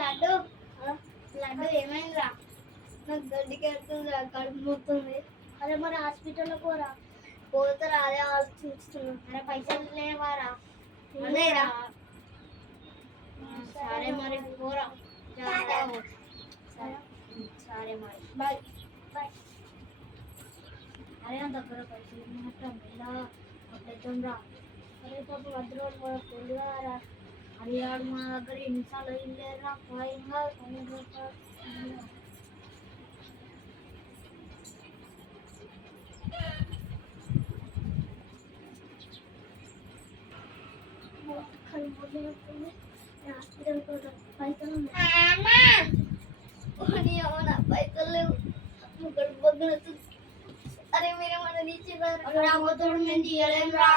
లడ్డు లడ్డు ఏమైందిరా? నాకు గడ్డికి వెళ్తుందిరా, కడుపు నొస్తుంది. అరే మరి హాస్పిటల్లో పోరా. పోతారా, అదే ఆలోచిస్తున్నాను. అరే పైసలు లేవారా? ఉన్నాయిరా. సరే మరి పోరా. సరే మరి బాయ్ బాయ్. అరే నా దగ్గర పైసలు మాత్రం ఇలా అట్లయితుందిరా. అరే పాప వద్దు రోజు పొందుగారా. అది ఆడు మా దగ్గర ఎన్నిసార్లు వెళ్ళారా పోయిందా హాస్పిటల్ కూడా పైసలు పైసలు లేవు. పొద్దున అరే మీరేమన్నా తీసి రాబోతుడు మేము తీయలేము రా.